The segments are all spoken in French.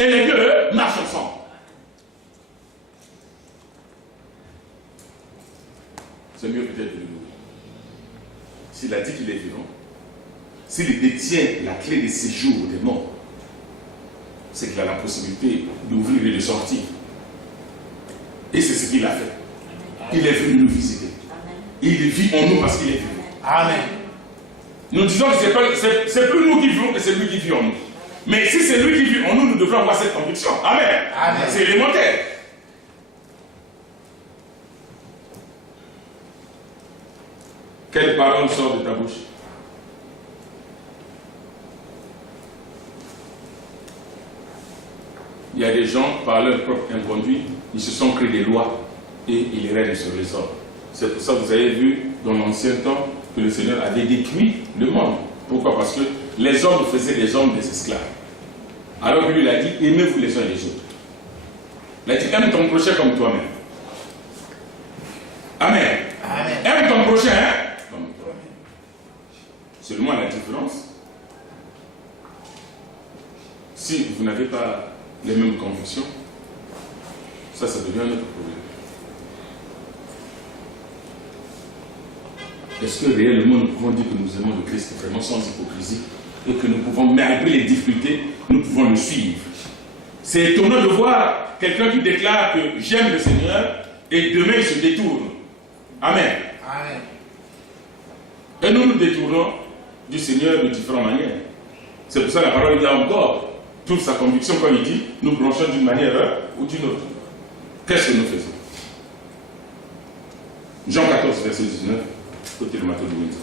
Et les deux marchent ensemble. C'est mieux peut-être de l'ouvrir. S'il a dit qu'il est vivant, s'il détient la clé des séjours des morts, c'est qu'il a la possibilité d'ouvrir et de sortir. Et c'est ce qu'il a fait. Il est venu nous visiter. Il vit en nous parce qu'il est vivant. Amen. Nous disons que c'est plus nous qui vivons que c'est lui qui vit en nous. Mais si c'est lui qui vit en nous, nous devons avoir cette conviction. Amen. Amen. C'est élémentaire. Quelle parole sort de ta bouche? Il y a des gens, par leur propre inconduite, ils se sont créés des lois et ils règnent sur les hommes. C'est pour ça que vous avez vu dans l'ancien temps que le Seigneur avait détruit le monde. Pourquoi? Parce que les hommes faisaient des hommes des esclaves. Alors que lui, il a dit, aimez-vous les uns les autres. Il a dit, aime ton prochain comme toi-même. Amen. Amen. Aime ton prochain comme toi-même. Seulement la différence, si vous n'avez pas les mêmes convictions, ça devient un autre problème. Est-ce que réellement nous pouvons dire que nous aimons le Christ vraiment sans hypocrisie et que nous pouvons, malgré les difficultés, nous pouvons le suivre? C'est étonnant de voir quelqu'un qui déclare que j'aime le Seigneur et demain il se détourne. Amen. Amen. Et nous nous détournons du Seigneur de différentes manières. C'est pour ça que la parole dit encore toute sa conviction quand il dit nous branchons d'une manière ou d'une autre. Qu'est-ce que nous faisons? Jean 14, verset 19. Côté le matin de Windsor.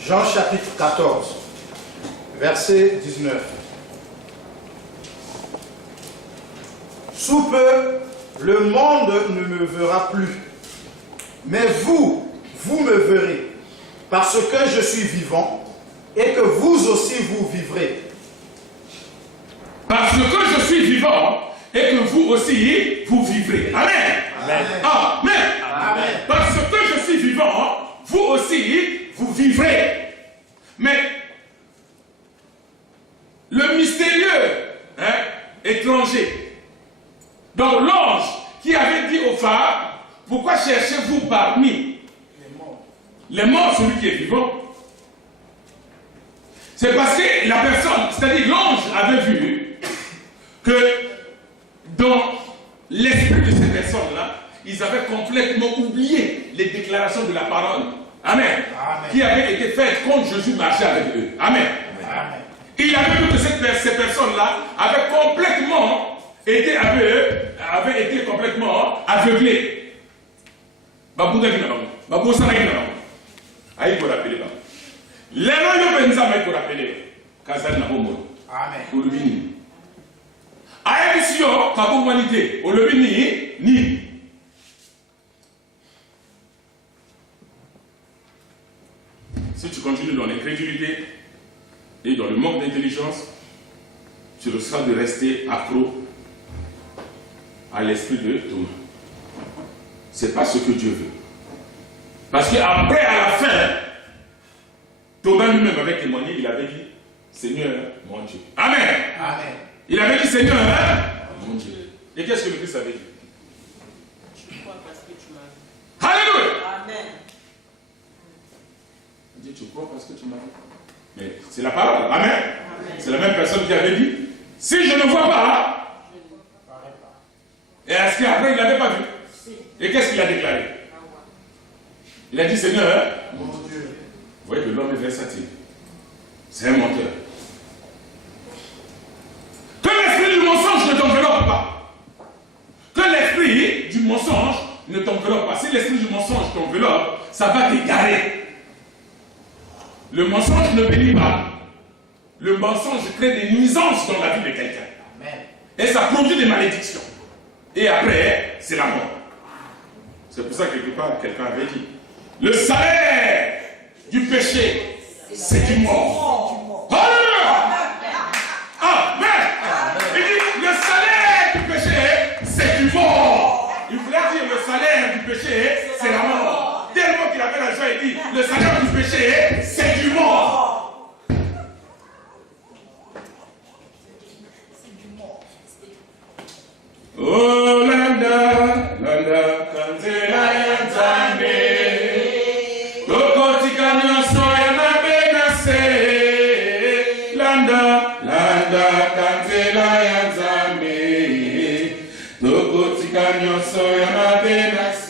Jean chapitre 14, verset 19. Sous peu, le monde ne me verra plus, mais vous me verrez, parce que je suis vivant et que vous aussi vous vivrez. Parce que je suis vivant et que vous aussi vous vivrez. Amen. Amen. Amen. Amen. Parce que je suis vivant, vous aussi vous vivrez. Mais le mystérieux étranger, donc l'ange qui avait dit aux femmes, pourquoi cherchez-vous parmi les morts celui qui est vivant? C'est parce que la personne, c'est-à-dire l'ange avait vu que dans l'esprit de ces personnes-là, ils avaient complètement oublié les déclarations de la parole. Amen. Amen. Qui avaient été faites quand Jésus marchait avec eux. Amen. Amen. Il avait vu que ces personnes-là avaient complètement été complètement aveuglées. Aïe pour rappeler. Les royaumes benzaï pour rappeler. Kazan na bomo. Amen. Aïe kaboumanité. Olobini ni. Si tu continues dans l'incrédulité et dans le manque d'intelligence, tu risqueras de rester accro à l'esprit de Thomas. Ce n'est pas ce que Dieu veut. Parce qu'après, à la fin, Thomas lui-même avait témoigné, il avait dit, Seigneur, mon Dieu. Amen. Amen. Il avait dit, Seigneur, mon Dieu. Et qu'est-ce que le Christ avait dit? Je crois parce que tu m'as vu. Alléluia. Amen. Il dit, tu crois parce que tu m'as vu. Mais c'est la parole. Amen. Amen. C'est la même personne qui avait dit, si je ne vois pas, et est-ce qu'après il n'avait pas vu? Et qu'est-ce qu'il a déclaré? Il a dit, Seigneur, mon Dieu. Vous voyez que l'homme est versatile. C'est un menteur. Que l'esprit du mensonge ne t'enveloppe pas. Que l'esprit du mensonge ne t'enveloppe pas. Si l'esprit du mensonge t'enveloppe, ça va t'égarer. Le mensonge ne bénit pas. Le mensonge crée des nuisances dans la vie de quelqu'un. Et ça produit des malédictions. Et après, c'est la mort. C'est pour ça que quelque part, quelqu'un avait dit, le salaire du péché, c'est du mort. Alléluia. Amen. Il dit, le salaire du péché, c'est du mort. Il voulait dire le salaire du péché, le salaire du péché, c'est du mort. Oh landa, landa, kanzela ya nzambe. Tokotika nyonso ya mabe na se. Landa, landa, kanzela ya nzambe. Tokotika nyonso ya mabe na se.